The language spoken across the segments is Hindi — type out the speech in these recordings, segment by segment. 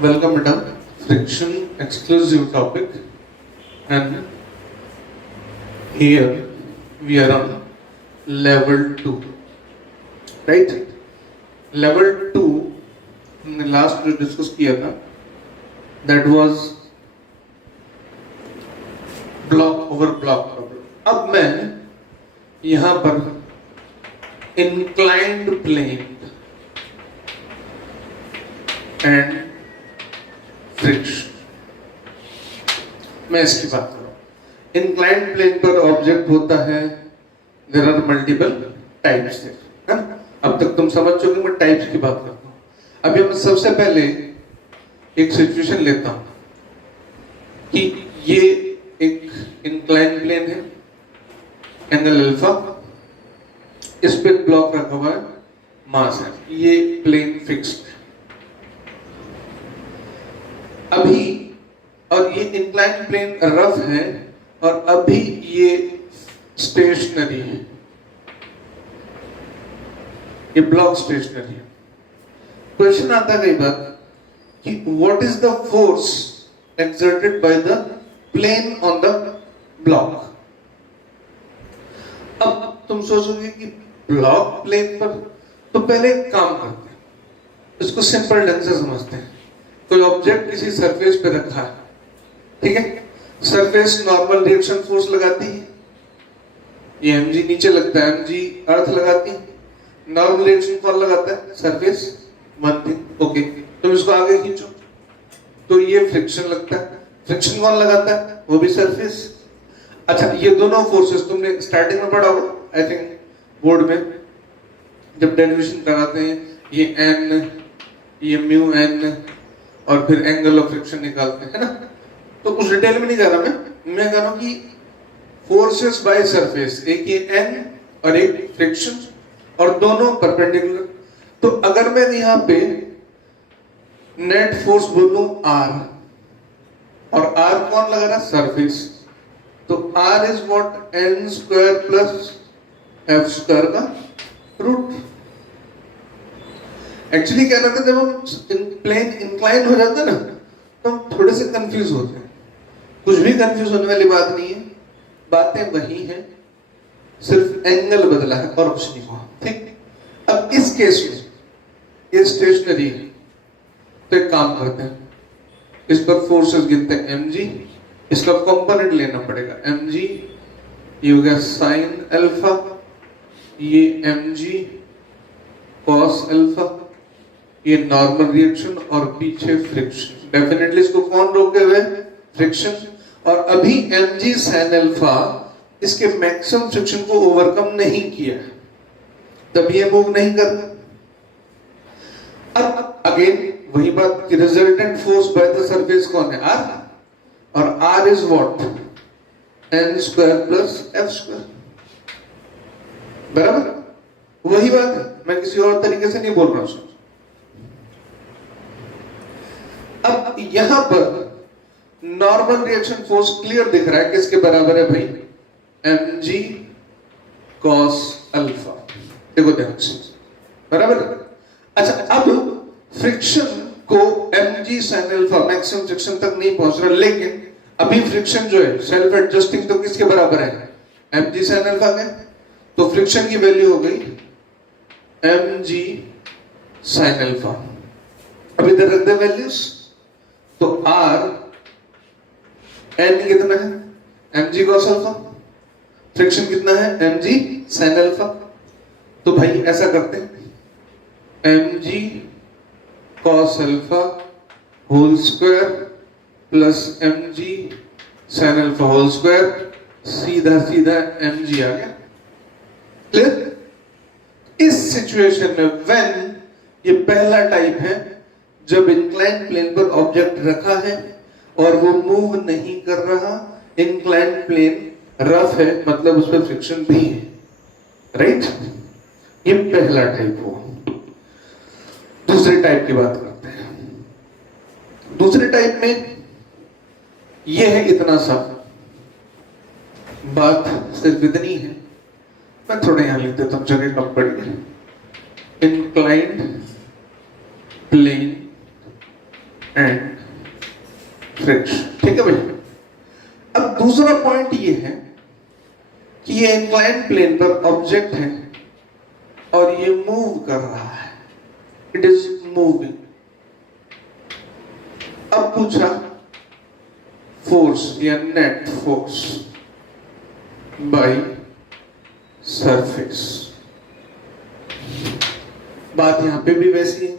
Welcome, madam. Friction exclusive topic, and here we are on level 2. Right? Level 2 हमने लास्ट जो डिस्कस किया था, that was block over block problem. अब मैं यहां पर inclined plane and friction, मैं इसकी बात कर रहा हूं. इंक्लाइंड प्लेन पर ऑब्जेक्ट होता है, देयर आर मल्टीपल टाइप्स है ना. अब तक तुम समझ चुके, मैं टाइप्स की बात करता हूं. अभी मैं सबसे पहले एक सिचुएशन लेता हूं कि ये एक इंक्लाइंड प्लेन है, एंगल अल्फा, इस पे ब्लॉक रखा हुआ है, मास है, ये प्लेन फिक्स्ड है अभी, और ये इंक्लाइंड प्लेन रफ है, और अभी ये स्टेशनरी है, ये ब्लॉक स्टेशनरी है. क्वेश्चन आता है कई बार कि what is the force exerted by the plane on the block. अब तुम सोचोगे कि ब्लॉक प्लेन पर, तो पहले एक काम करते हैं, इसको सिंपल ढंग से समझते हैं. कोई ऑब्जेक्ट किसी सरफेस पे रखा है, ठीक है, सरफेस नॉर्मल रिएक्शन फोर्स लगाती है, ये mg नीचे लगता है, mg अर्थ लगाती है. नॉर्मल रिएक्शन कौन लगाता है? सरफेस. One thing, okay. तुम इसको आगे खींचो तो ये फ्रिक्शन लगता है. फ्रिक्शन कौन लगाता है? वो भी सरफेस. अच्छा, ये दोनों फोर्सेस तुमने स्टार्टिंग में पढ़ा होगा, आई थिंक बोर्ड में, जब डेरिवेशन कराते हैं, ये n, ये म्यू n, और फिर एंगल ऑफ फ्रिक्शन निकालते हैं ना. तो उस डिटेल में नहीं जा रहा मैं कह रहा हूं कि फोर्सेस बाय सरफेस, एक ये n और एक फ्रिक्शन, और दोनों परपेंडिकुलर. तो अगर मैं यहां पे नेट फोर्स बोलूं r, और r कौन लगा रहा? सरफेस. तो r is what? n square plus f square का रूट. एक्चुअली क्या रहता है, जब हम प्लेन इंक्लाइन हो जाता है ना, तो हम थोड़े से कंफ्यूज होते हैं. कुछ भी कंफ्यूज होने वाली बात नहीं है, बातें वही हैं, सिर्फ एंगल बदला है और कुछ नहीं हुआ. ठीक. अब इस केस में ये स्टेशनरी है, तो एक काम करते हैं, इस पर फोर्सेस गिनते हैं. mg, इसका कंपोनेंट लेना पड़ेगा. mg ये हो गया साइन अल्फा, ये mg कॉस अल्फा, ये नॉर्मल रिएक्शन, और पीछे फ्रिक्शन. डेफिनेटली इसको कौन रोके हुए? फ्रिक्शन. और अभी mg sin अल्फा इसके मैक्सिमम फ्रिक्शन को ओवरकम नहीं किया, तब ये मूव नहीं कर रहा. अब अगेन वही बात कि resultant force by the surface कौन है? r, और r is what? n square plus f square. बराबर. वही बात है, मैं किसी और तरीके से नहीं बोल रहा हूं. अब यहां पर नॉर्मल रिएक्शन फोर्स क्लियर दिख रहा है, किसके बराबर है भाई? mg cos alpha. देखो ध्यान से, बराबर. अच्छा, अब फ्रिक्शन को mg sin alpha maximum friction तक नहीं पहुंच रहा, लेकिन अभी फ्रिक्शन जो है सेल्फ एडजस्टिंग, तो किसके बराबर है? mg sin अल्फा के. तो फ्रिक्शन की वैल्यू हो गई mg sin अल्फा. अब इधर रख दे वैल्यूज, तो r n कितना है? mg cos alpha. फ्रिक्शन कितना है? mg sin alpha. तो भाई ऐसा करते हैं, mg cos alpha whole square plus mg sin alpha whole square, सीधा सीधा mg आ गया. क्लियर. इस सिचुएशन में व्हेन, ये पहला टाइप है, जब इंक्लाइंड प्लेन पर ऑब्जेक्ट रखा है और वो मूव नहीं कर रहा, इंक्लाइंड प्लेन रफ है, मतलब उस पर फ्रिक्शन भी है. राइट. ये पहला टाइप हुआ. दूसरे टाइप की बात करते हैं. दूसरे टाइप में ये है इतना सा, बात सिर्फ इतनी है, मैं थोड़े यहां लिख देता हूं, जगह कम पड़ी है. inclined plane friction. ठीक है भाई। अब दूसरा पॉइंट ये है कि ये इंक्लाइंड प्लेन पर ऑब्जेक्ट है और ये मूव कर रहा है, इट इज मूविंग। अब पूछा फोर्स या नेट फोर्स बाय सरफेस। बात यहां पे भी वैसी है,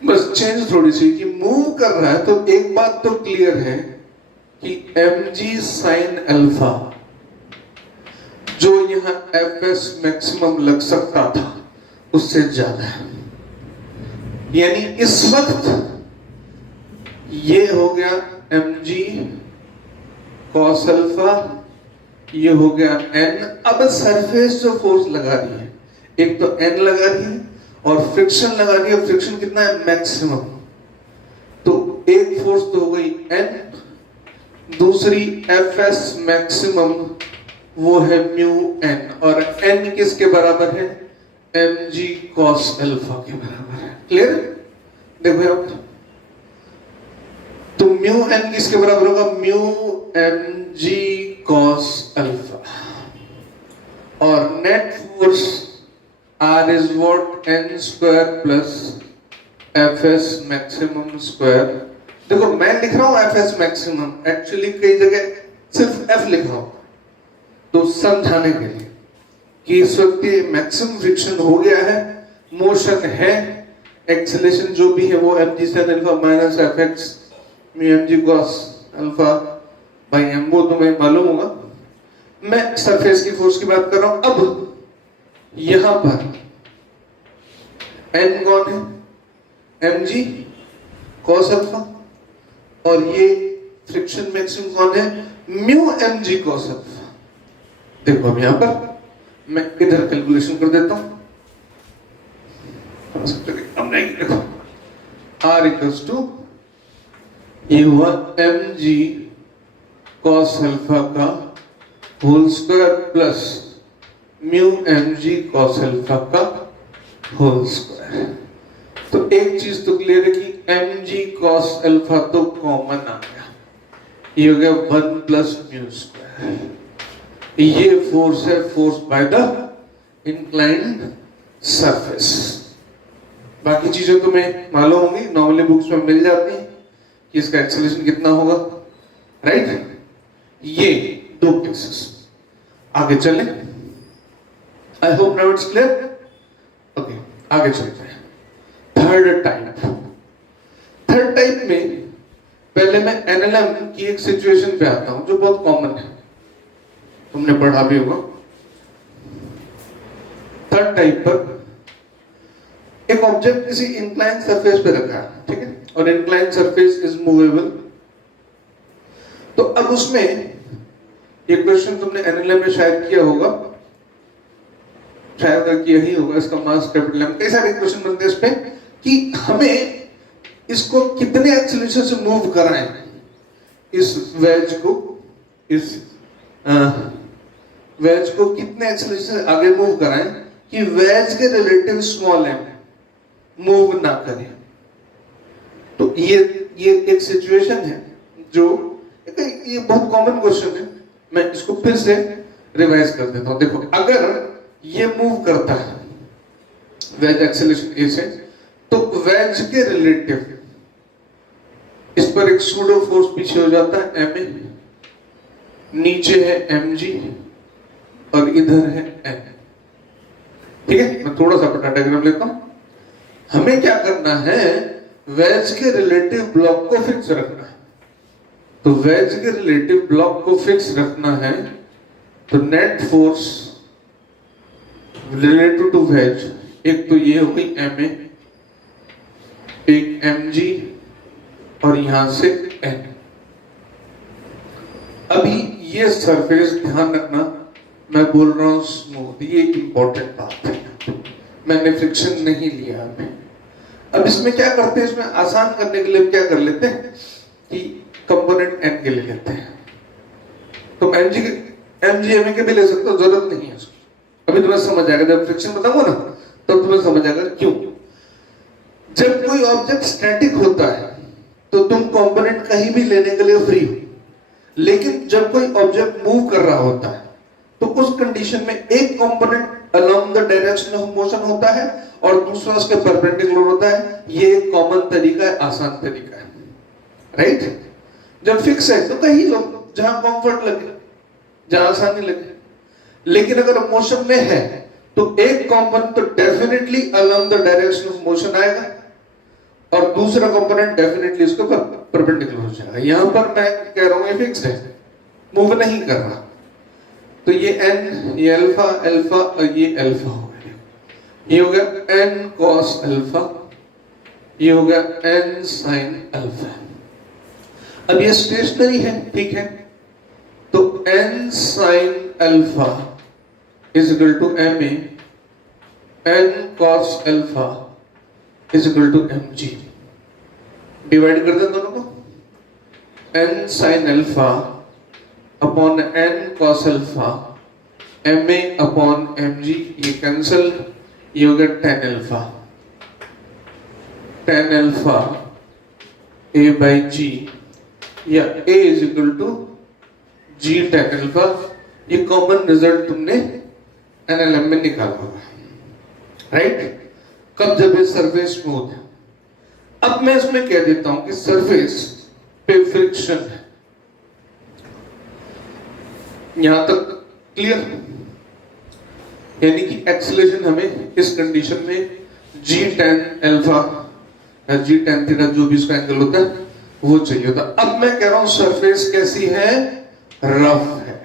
बस चेंज थोड़ी सी कि मूव कर रहा है। तो एक बात तो क्लियर है कि mg sin अल्फा जो यहां fs मैक्सिमम लग सकता था उससे ज्यादा है। यानी इस वक्त ये हो गया mg cos अल्फा, ये हो गया n। अब सरफेस जो फोर्स लगा रही है, एक तो n लगा रही है और फ्रिक्शन लगा रही है। फ्रिक्शन कितना है? मैक्सिमम। तो एक फोर्स तो हो गई n, दूसरी fs मैक्सिमम वो है म्यू n, और n किसके बराबर है? mg cos अल्फा के बराबर है। क्लियर? देखो अब तो म्यू n किसके बराबर होगा? Mu mg cos alpha. और net force R is what? n square plus fs maximum square। देखो मैं लिख रहा हूं fs maximum, एक्चुअली कई जगह सिर्फ f लिखा हूं तो समझाने के लिए कि इस वक्त ये मैक्सिमम फ्रिक्शन हो गया है, मोशन है, एक्सेलेरेशन जो भी है वो mg sin alpha minus fx mu mg cos alpha by m, वो तुम्हें मालूम होगा। मैं सरफेस की फोर्स की बात कर रहा हूं। अब यहां पर n कौन है? mg cos अल्फा, और ये फ्रिक्शन मैक्सिमम कौन है? Mu mg cos alpha. देखो अब यहां पर मैं इधर कैलकुलेशन कर देता हूं। अब नहीं, देखो r इक्वल्स टू ये हुआ mg cos अल्फा का whole square plus mu mg cos alpha का होल स्क्वायर। तो एक चीज तो क्लियर है कि mg cos अल्फा तो कॉमन आ गया, ये हो गया 1 प्लस म्यू स्क्वायर। ये फोर्स है, force by the inclined surface. बाकी चीजें तुम्हें मालूम होंगी, नॉर्मली बुक्स में मिल जाती हैं कि इसका एक्सेलरेशन कितना होगा, राइट? ये दो केसेस। आगे चलें। I hope now it's clear. Okay, आगे चलते हैं। थर्ड टाइप में पहले मैं एनएलएम की एक सिचुएशन पे आता हूं जो बहुत कॉमन है, तुमने पढ़ा भी होगा। थर्ड टाइप पर एक ऑब्जेक्ट किसी इंक्लाइन सरफेस पे रखा है, ठीक है, और इंक्लाइन सरफेस इज मूवेबल। तो अब उसमें ये क्वेश्चन तुमने एनएलएम में शायद किया होगा, शायद किया ही होगा। इसका मास कैपिटल एम, कई सारे क्वेश्चन बनते हैं इस पे कि हमें इसको कितने एक्सेलरेशन से मूव कराएं, इस वेज को, इस वेज को कितने एक्सेलरेशन से आगे मूव कराएं कि वेज के रिलेटिव स्मॉल एम मूव ना करे। तो ये एक सिचुएशन है जो ये बहुत कॉमन क्वेश्चन है। मैं इसको फिर से रिवाइज कर देता हूं। देखो, अगर ये मूव करता है वेज एक्सेलरेशन ए से, तो वेज के रिलेटिव इस पर एक सूडो फोर्स पीछे हो जाता है एम ए, नीचे है एम जी और इधर है एन। ठीक है, मैं थोड़ा सा अपना डायग्राम लेता हूं। हमें क्या करना है? वेज के रिलेटिव ब्लॉक को फिक्स रखना है। तो वेज के रिलेटिव ब्लॉक को फिक्स रखना है, तो net force relative to wedge, एक तो ये हो गई एम ए, एक एम जी और यहां से एन। अभी ये सरफेस ध्यान रखना, मैं बोल रहा हूं स्मूथ, ये इंपॉर्टेंट बात है, मैंने फ्रिक्शन नहीं लिया अभी। अब इसमें क्या करते हैं, इसमें आसान करने के लिए क्या कर लेते हैं कि कंपोनेंट n के ले लेते हैं। तो एम जी एम के भी ले सकते हो, जरूरत नहीं है उसकी। अभी तुम्हें समझ आएगा, जब फ्रिक्शन बताऊंगा ना तब तुम्हें समझ आएगा क्यों। जब कोई ऑब्जेक्ट स्टैटिक होता है तो तुम कंपोनेंट कहीं भी लेने के लिए फ्री हो। लेकिन जब कोई ऑब्जेक्ट मूव कर रहा होता है तो उस कंडीशन में एक component along the direction of motion होता है और दूसरा उसके परपेंडिकुलर होता है। ये एक कॉमन तरीका है, आसान तरीका है, राइट? जब फिक्स है तो कहीं लो जहां कंफर्ट लगे, जहां आसानी लगे। लेकिन अगर मोशन में है तो एक कंपोनेंट तो definitely along the direction of motion आएगा और दूसरा कंपोनेंट डेफिनेटली उसके परपेंडिकुलर हो जाएगा। यहां पर मैं कह रहा हूं ये फिक्स है, मूव नहीं कर रहा। तो ये n, ये अल्फा अल्फा और ये अल्फा हो गया। ये हो गया n cos अल्फा, ये हो गया n sin अल्फा। अब ये स्टेशनरी है, ठीक है? तो n sin alpha is equal to ma, n cos alpha is equal to mg। Divide कर दें दोनों को, n sin alpha upon n cos alpha, ma upon mg, ये कैंसल, ये हो गया tan alpha. tan alpha a by g या a is equal to g tan alpha. ये कॉमन रिजल्ट तुमने एनएलएम में निकाला होगा, राइट? कब? जब ये सरफेस स्मूथ है। अब मैं इसमें कह देता हूं कि सरफेस पे फ्रिक्शन है। यहां तक क्लियर? यानी कि एक्सीलरेशन हमें इस कंडीशन में g tan अल्फा या g tan थीटा जो भी इसका एंगल होता है वो चाहिए होता। अब मैं कह रहा हूं सरफेस कैसी है? रफ है।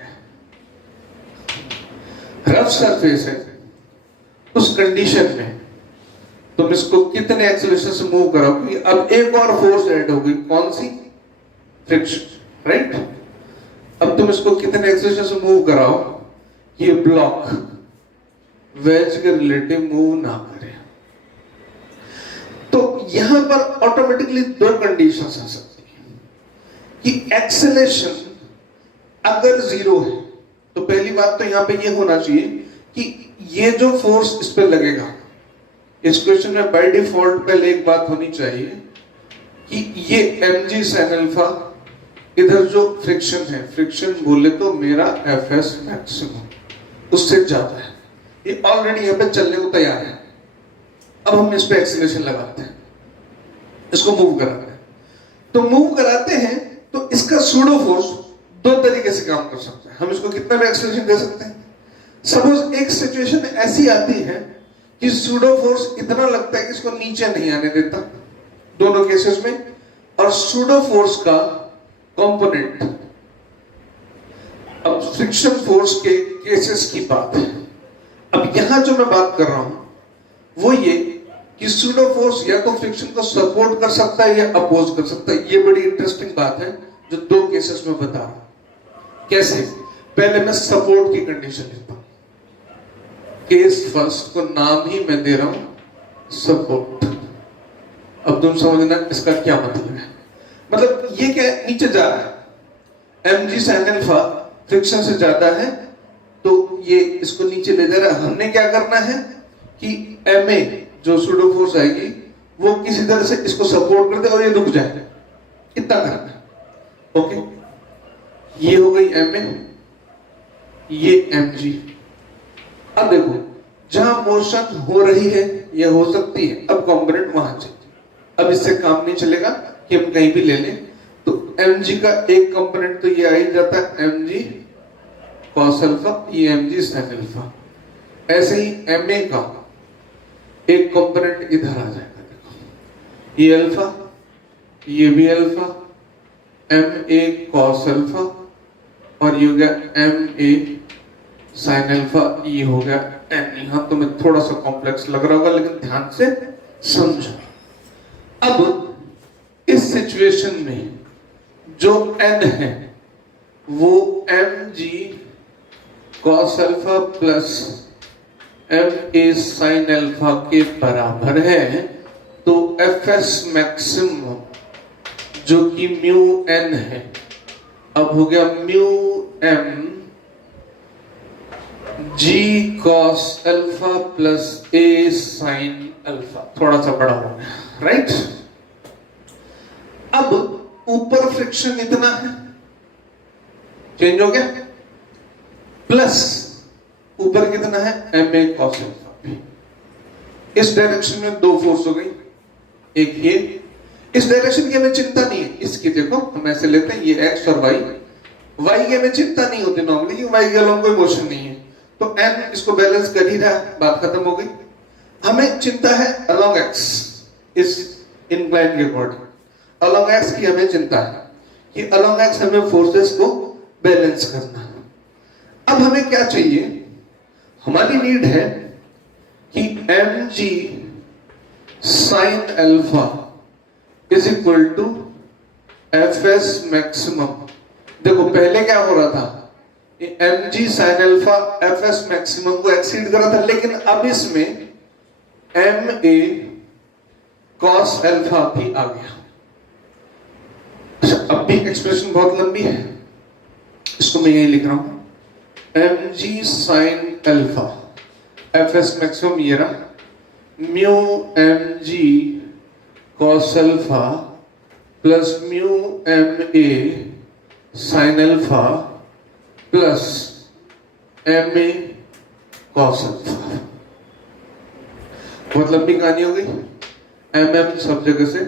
रफ सरफेस है, उस कंडीशन में तुम इसको कितने एक्सीलरेशन से मूव कराओगे? अब एक और फोर्स ऐड होगी, कौन सी? Friction, right? अब तुम इसको कितने एक्सीलरेशन से मूव कराओ, ये ब्लॉक वेज के रिलेटिव मूव ना करे। तो यहां पर ऑटोमेटिकली दो कंडीशंस आ सकती हैं कि एक्सेलरेशन अगर जीरो है तो पहली बात तो यहां पे ये होना चाहिए कि ये जो फोर्स इस पे लगेगा, इस क्वेश्चन में बाय डिफॉल्ट पहले एक बात होनी चाहिए कि ये mg sin अल्फा, इधर जो फ्रिक्शन है, फ्रिक्शन बोले तो मेरा fs मैक्सिमम उससे ज्यादा है, ये ऑलरेडी यहां पे चलने को तैयार है। अब हम इस पे एक्सीलरेशन लगाते हैं, इसको मूव कराते हैं। तो मूव कराते हैं तो इसका सूडो फोर्स दो तरीके से काम कर सकता है। हम इसको कितना भी एक्सीलरेशन दे सकते हैं। सपोज एक सिचुएशन ऐसी आती है कि सूडो फोर्स इतना लगता है कि इसको नीचे नहीं आने देता, दोनों केसेस में। और सूडो फोर्स का कंपोनेंट, अब फ्रिक्शन फोर्स के केसेस की बात है। अब यहां जो मैं बात कर रहा हूं वो ये कि सूडो फोर्स या तो फ्रिक्शन को सपोर्ट कर सकता है या अपोज कर सकता है। ये बड़ी इंटरेस्टिंग बात है जो दो केसेस में बता रहा हूं। कैसे? पहले मैं सपोर्ट की कंडीशन लेता हूं, केस फर्स्ट को नाम ही मैं दे रहा हूं सपोर्ट। अब तुम समझना इसका क्या मतलब है। मतलब ये क्या है? नीचे जा रहा है, mg sin अल्फा फ्रिक्शन से ज्यादा है तो ये इसको नीचे ले जा रहा है। हमने क्या करना है कि ma जो सूडो फोर्स आएगी वो किसी तरह से इसको सपोर्ट कर दे और ये रुक जाए, इतना करना है। ओके, ये हो गई ma, ये mg। अब देखो जहां मोशन हो रही है या हो सकती है, अब कंपोनेंट वहां चाहिए। अब इससे काम नहीं चलेगा कि हम कहीं भी ले लें। तो mg का एक कंपोनेंट तो ये आ ही जाता है mg cos अल्फा, ये mg sin अल्फा। ऐसे ही ma का एक कंपोनेंट इधर आ जाएगा, देखो ये अल्फा, ये भी अल्फा, ma cos अल्फा और ये हो गया ma sin अल्फा, ये हो गया n। यहां तो मैं थोड़ा सा कॉम्प्लेक्स लग रहा होगा लेकिन ध्यान से समझो। अब इस सिचुएशन में जो n है वो mg cos alpha plus ma sin alpha के बराबर है। तो fs मैक्सिमम जो कि म्यू n है, अब हो गया mu m g cos alpha plus a sin alpha, थोड़ा सा बड़ा हो गया, राइट? अब ऊपर फ्रिक्शन इतना है, चेंज हो गया, प्लस ऊपर कितना है ma cos अल्फा भी। इस डायरेक्शन में दो फोर्स हो गई, एक ये, इस डायरेक्शन की हमें चिंता नहीं है, इसकी देखो हम ऐसे लेते हैं, ये x और y की हमें चिंता नहीं होती नॉर्मली, कि y के अलोंग कोई मोशन नहीं है, तो n इसको बैलेंस कर ही रहा है, बात खत्म हो गई। हमें चिंता है अलोंग x, इस इंक्लाइन के अकॉर्डिंग अलोंग x की हमें चिंता है कि अलोंग x हमें फोर्सेस को बैलेंस करना है। अब हमें क्या चाहिए, हमारी नीड है कि mg sin alpha is equal to fs maximum. देखो पहले क्या हो रहा था, mg sin alpha fs maximum को एक्सीड कर रहा था, लेकिन अब इसमें ma cos अल्फा भी आ गया। अच्छा, अब भी एक्सप्रेशन बहुत लंबी है, इसको मैं यही लिख रहा हूं, mg sin alpha fs maximum ये रहा, mu mg cos alpha plus mu ma sin alpha plus ma cos alpha. बहुत लंबी कहानी हो गई, mm सब जगह से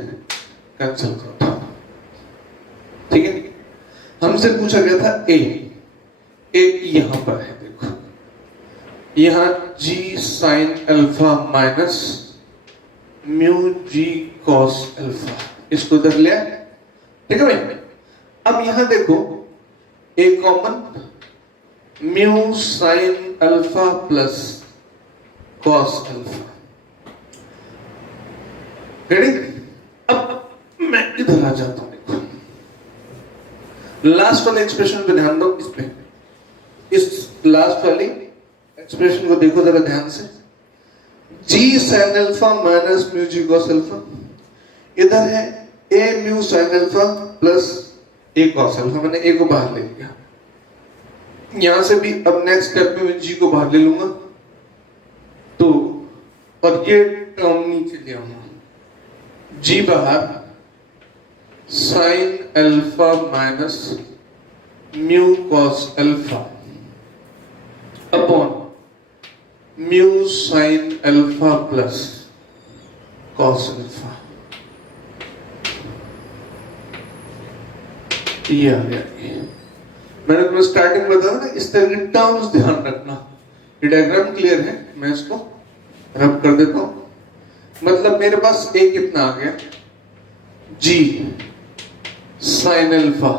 कैंसिल करता, ठीक है। हमसे पूछा गया था a यहां पर है, देखो यहां g sin alpha minus mu g cos alpha, इसको इधर लिया, ठीक है भाई। अब यहां देखो a common, mu sin alpha plus cos alpha, ready. अब मैं इधर आ जाता हूं, देखो लास्ट वाले एक्सप्रेशन पे ध्यान दो, इस पे, इस लास्ट वाली एक्सप्रेशन को देखो जरा ध्यान से, g sin alpha minus mu g cos alpha, इधर है a mu sin alpha plus a cos alpha, मैंने a को बाहर ले लिया, यहां से भी अब नेक्स्ट स्टेप में मैं g को बाहर ले लूंगा, तो और ये टर्म नीचे ले आऊंगा, g बाहर sin alpha minus mu cos alpha upon mu sin alpha plus cos alpha, ये आ गया। मैंने तुम्हें स्टार्टिंग में बताया ना, इस तरह की टर्म्स ध्यान रखना। ये डायग्राम क्लियर है, मैं इसको रब कर देता हूं। मतलब मेरे पास a कितना आ गया, g sin alpha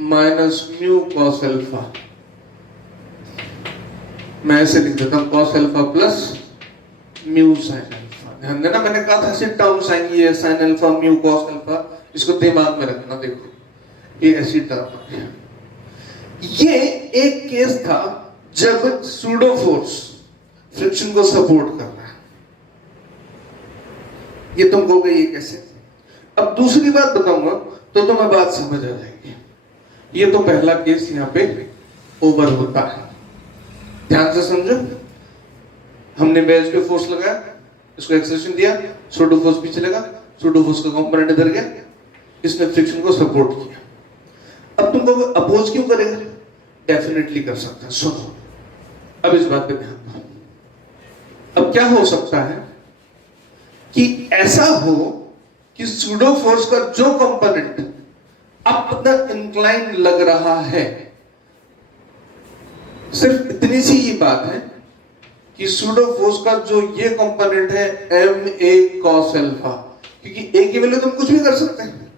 minus mu cos alpha, मैं ऐसे लिख देता हूं cos alpha plus mu sin alpha. ध्यान देना, मैंने कहा था ऐसे टर्म्स आएंगी, ये sin alpha mu cos alpha, इसको दिमाग में रखना। देखो ये ऐसी टर्म है। ये एक केस था जब सूडो फोर्स फ्रिक्शन को सपोर्ट कर रहा है, ये तुम कहोगे ये कैसे। अब दूसरी बात बताऊंगा तो तुम्हें बात समझ आ जाएगी। ये तो पहला केस यहाँ पे ओवर होता है, ध्यान से समझो। हमने बेस पे फोर्स लगाया, इसको एक्सेलरेशन दिया, सूडो फोर्स पीछे लगा, सूडो फोर्स का कंपोनेंट इधर गया, इसने फ्रिक्शन को सपोर्ट किया। अब तुम कहोगे अपोज क्यों करेगा, डेफिनेटली कर सकता है। सुनो अब इस बात पे ध्यान दो। अब क्या हो सकता है कि ऐसा हो कि सूडो फोर्स का जो कंपोनेंट अप द इंक्लाइन लग रहा है, सिर्फ इतनी सी ही बात है कि सूडो फोर्स का जो ये कंपोनेंट है ma cos अल्फा, क्योंकि a की वैल्यू तुम कुछ भी कर सकते हैं,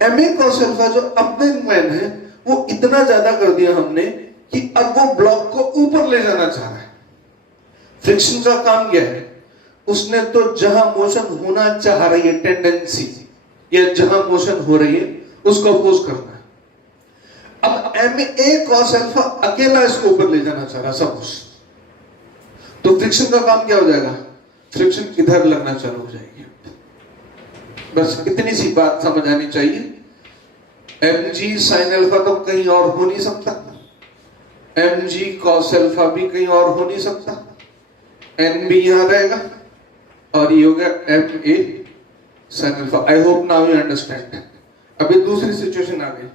ma cos अल्फा जो अप द इंक्लाइन है वो इतना ज्यादा कर दिया हमने कि अब वो ब्लॉक को ऊपर ले जाना चाह रहा है। फ्रिक्शन का काम क्या है, उसने तो जहां मोशन होना चाह रही है, टेंडेंसी या जहां मोशन हो रही है उसको अपोज करना है। अब ma cos अल्फा अकेला इसको ऊपर ले जाना चाह रहा सपोज, तो फ्रिक्शन का काम क्या हो जाएगा, फ्रिक्शन इधर लगना चालू हो जाएगी। बस इतनी सी बात समझ आनी चाहिए। mg sin अल्फा तो कहीं और हो नहीं सकता, mg cos अल्फा भी कहीं और हो नहीं सकता, n भी यहां रहेगा और ये हो गया ma sine alpha. I hope now you understand. अभी दूसरी सिचुएशन आ गई।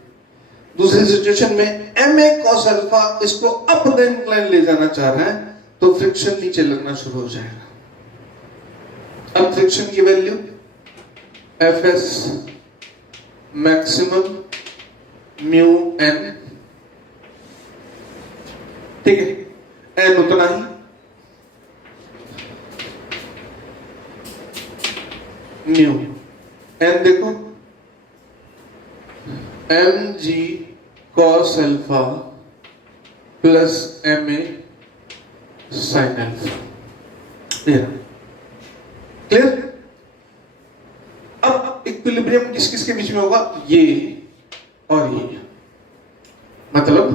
दूसरी सिचुएशन में ma cos अल्फा इसको अप द इंक्लाइन ले जाना चाह रहा है, तो फ्रिक्शन नीचे लगना शुरू हो जाएगा। अब फ्रिक्शन की value Fs maximum mu n, ठीक है, n उतना ही, म्यू n देखो mg cos alpha plus ma sin alpha. Clear? अब इक्विलिब्रियम किस किस के बीच में होगा? ये और ये। मतलब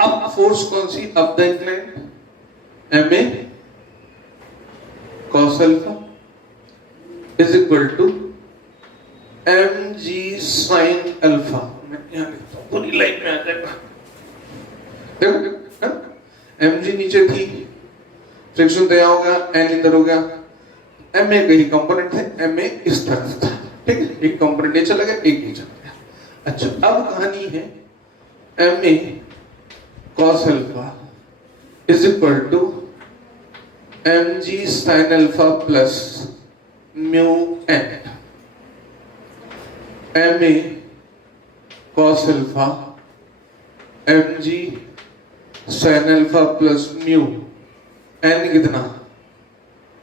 अब फोर्स कौन सी? Up the incline ma cos alpha is equal to mg sin alpha. मैं यहां लिखता हूं, पूरी लाइन में आ जाएगा। देखो mg नीचे थी, फ्रिक्शन तो यहां होगा, n इधर हो गया, ma का ही कंपोनेंट है, ma इस तरफ था, ठीक है, एक कंपोनेंट नीचे चला गया, एक नीचे चला गया। अच्छा, अब कहानी है ma cos alpha is equal to mg sin alpha plus mu n। ma cos alpha mg sin alpha plus mu n कितना?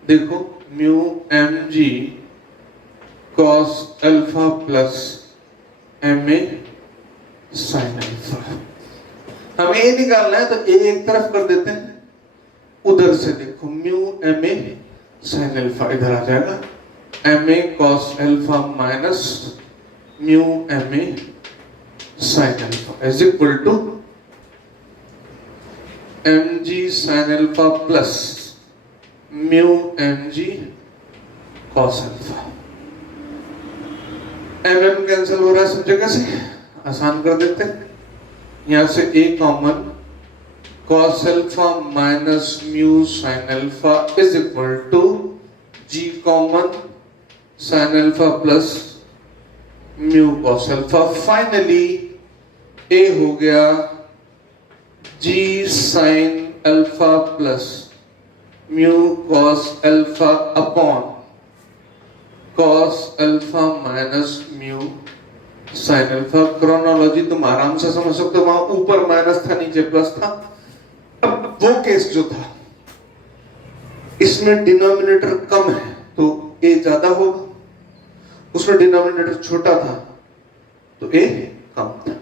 देखो mu mg cos alpha plus ma sin alpha. हमें ये निकालना है, तो a एक तरफ कर देते हैं, उधर से देखो म्यू ma sin अल्फा इधर आ जाएगा, ma cos alpha minus mu ma sin alpha is equal to mg sin alpha plus mu mg cos alpha. mm cancel हो रहा है सब जगह से, आसान कर देते हैं। यहां से a common, cos alpha minus mu sin alpha is equal to g common sin alpha plus mu cos alpha. Finally a हो गया g sin alpha plus mu cos alpha upon cos alpha minus mu sin alpha. Chronology तुम आराम से समझ सकते हो, वहां ऊपर माइनस था, नीचे प्लस था। अब वो केस जो था, इसमें डिनोमिनेटर कम है तो a ज्यादा होगा, उसमें डिनोमिनेटर छोटा था तो a कम था।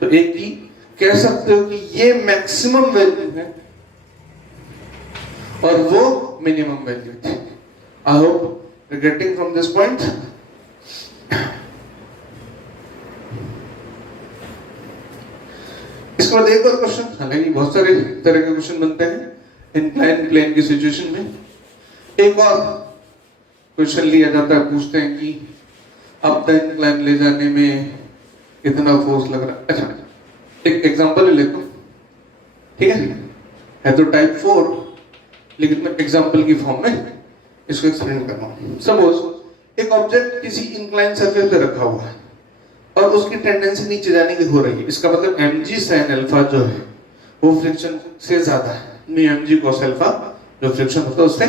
तो a की कह सकते हो कि ये मैक्सिमम वैल्यू है और वो मिनिमम वैल्यू थी। I hope you getting from this point. इसके बाद एक और क्वेश्चन, हालांकि बहुत सारे तरह के क्वेश्चन बनते हैं इंक्लाइन प्लेन की सिचुएशन में। एक और क्वेश्चन लिया जाता है, पूछते हैं कि अप द इंक्लाइन ले जाने में कितना फोर्स लग रहा है। अच्छा, एक एग्जांपल लेता हूं, ठीक है तो टाइप 4, लेकिन मैं एग्जांपल की फॉर्म में इसको एक्सप्लेन कर रहा हूं। सपोज एक ऑब्जेक्ट किसी इंक्लाइन सरफेस पे रखा हुआ है और उसकी टेंडेंसी नीचे जाने की हो रही है। इसका मतलब mg sin अल्फा जो है वो फ्रिक्शन से ज्यादा है, mg cos अल्फा जो फ्रिक्शन होता है उससे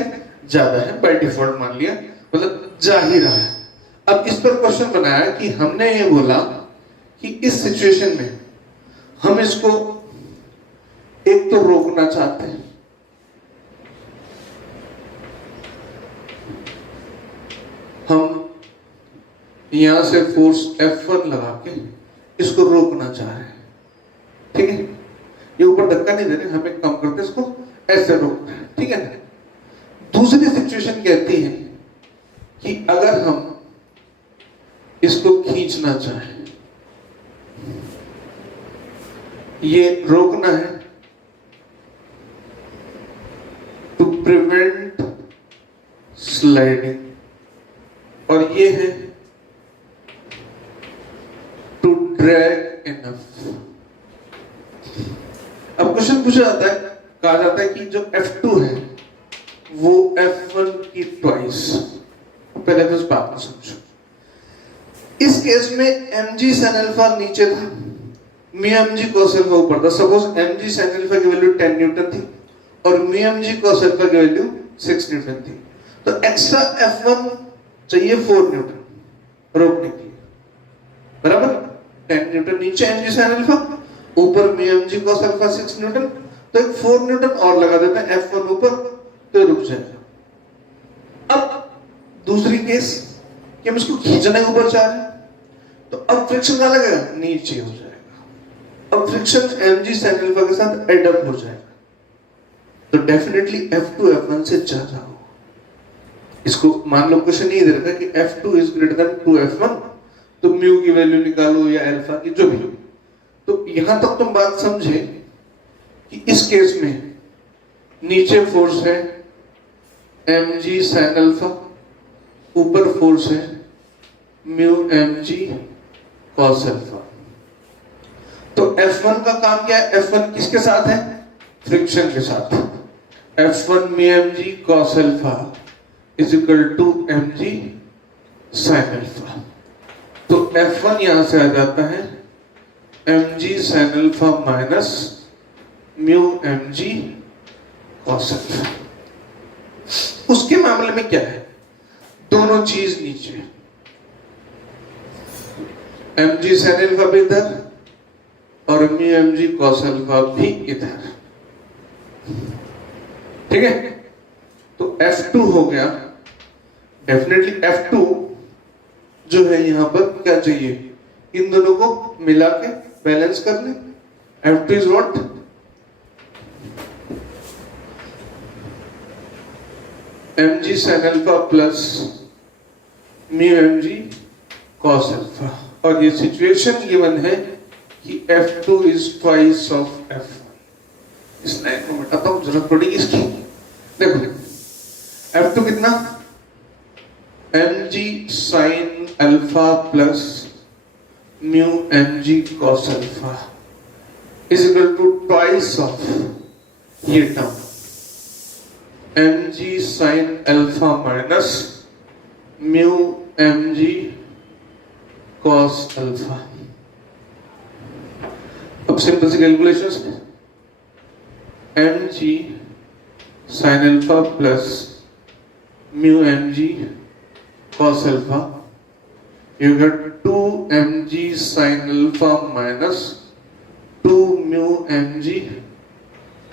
ज्यादा है, बाय डिफॉल्ट मान लिया, मतलब जा ही रहा है। अब इस पर क्वेश्चन बनाया कि हमने ये बोला कि इस सिचुएशन में हम इसको एक तो रोकना चाहते हैं, हम यहां से फोर्स F1 लगा के इसको रोकना चाह रहे हैं, ठीक है, ये ऊपर धक्का नहीं दे रहे, हमें कम करते इसको ऐसे रोकना है, ठीक है। दूसरी सिचुएशन कहती है कि अगर हम इसको खींचना चाहें, ये रोकना है टू प्रिवेंट स्लाइडिंग, और ये है टू ड्रैग इनफ। अब क्वेश्चन पूछा जाता है, कहा जाता है कि जो F2 है वो F1 की ट्वाइस पहले तो इस बात को समझो। इस केस में mg sin अल्फा नीचे था, म्यू mg cos अल्फा ऊपर था। सपोज mg sin अल्फा की वैल्यू 10 न्यूटन थी और म्यू mg cos अल्फा की वैल्यू 6 न्यूटन थी, तो एक्स्ट्रा F1 चाहिए 4 न्यूटन रोकने के लिए, बराबर। 10 न्यूटन नीचे mg sin अल्फा, ऊपर mu mg cos alpha 6 Newton, तो एक 4 न्यूटन और लगा देते हैं F1 ऊपर, तो रुक जाएगा। अब दूसरी केस कि हम इसको खींचने ऊपर चाह रहे हैं, तो अब फ्रिक्शन कहां लगेगा? नीचे हो जाएगा। अब फ्रिक्शन mg sin अल्फा के साथ एड अप हो जाएगा, तो डेफिनेटली F2 F1 से ज्यादा होगा। इसको मान लो क्वेश्चन ये दे रखा है कि F2 is greater than 2F1, तो म्यू की वैल्यू निकालो या अल्फा की, जो भी हो। तो यहां तक तुम बात समझे कि इस केस में नीचे फोर्स है mg sin अल्फा, ऊपर फोर्स है म्यू mg cos अल्फा। तो F1 का काम क्या है? F1 किसके साथ है? फ्रिक्शन के साथ। F1 mu mg cos alpha is equal to mg sin alpha. तो F1 यहां से आ जाता है mg sin alpha minus mu mg cos alpha. उसके मामले में क्या है? दोनों चीज नीचे, mg sin अल्फा भी इधर और म्यू mg cos अल्फा भी इधर, ठीक है। तो F2 हो गया, डेफिनेटली F2 जो है यहां पर क्या चाहिए? इन दोनों को मिला के बैलेंस कर ले। F2 is what? mg sin alpha plus mu mg cos alpha, और ये सिचुएशन गिवन है कि F2 is twice of F1। इस लाइन को मिटाता हूं, जरूरत पड़ेगी इसकी। देखो F2 कितना? mg sin alpha plus mu mg cos alpha is equal to twice of ये term mg sin alpha minus mu mg cos alpha. अब सिंपल सी कैलकुलेशंस में mg sin alpha plus mu mg cos alpha, you get 2 mg sin alpha minus 2 mu mg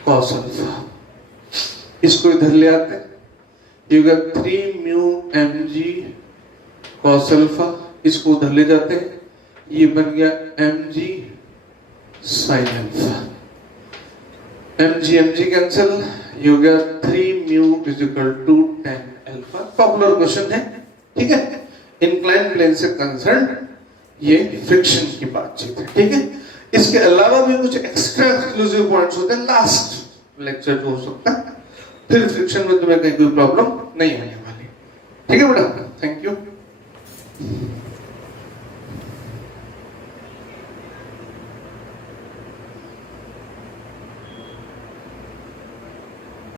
cos alpha. इसको इधर ले आते हैं, you get 3 mu mg cos alpha, इसको उधर ले जाते हैं, ये बन गया mg sin alpha. mg cancel, you get 3 mu is equal to 10 alpha. Popular question है, ठीक है। इंक्लाइन प्लेन से कंसर्न ये फ्रिक्शन की बातचीत है, ठीक है। इसके अलावा भी कुछ एक्स्ट्रा एक्सक्लूसिव पॉइंट्स होते हैं, लास्ट लेक्चर जो हो सकता है, फिर फ्रिक्शन में तुम्हें कहीं कोई प्रॉब्लम नहीं आने वाली, ठीक है बेटा। Thank you.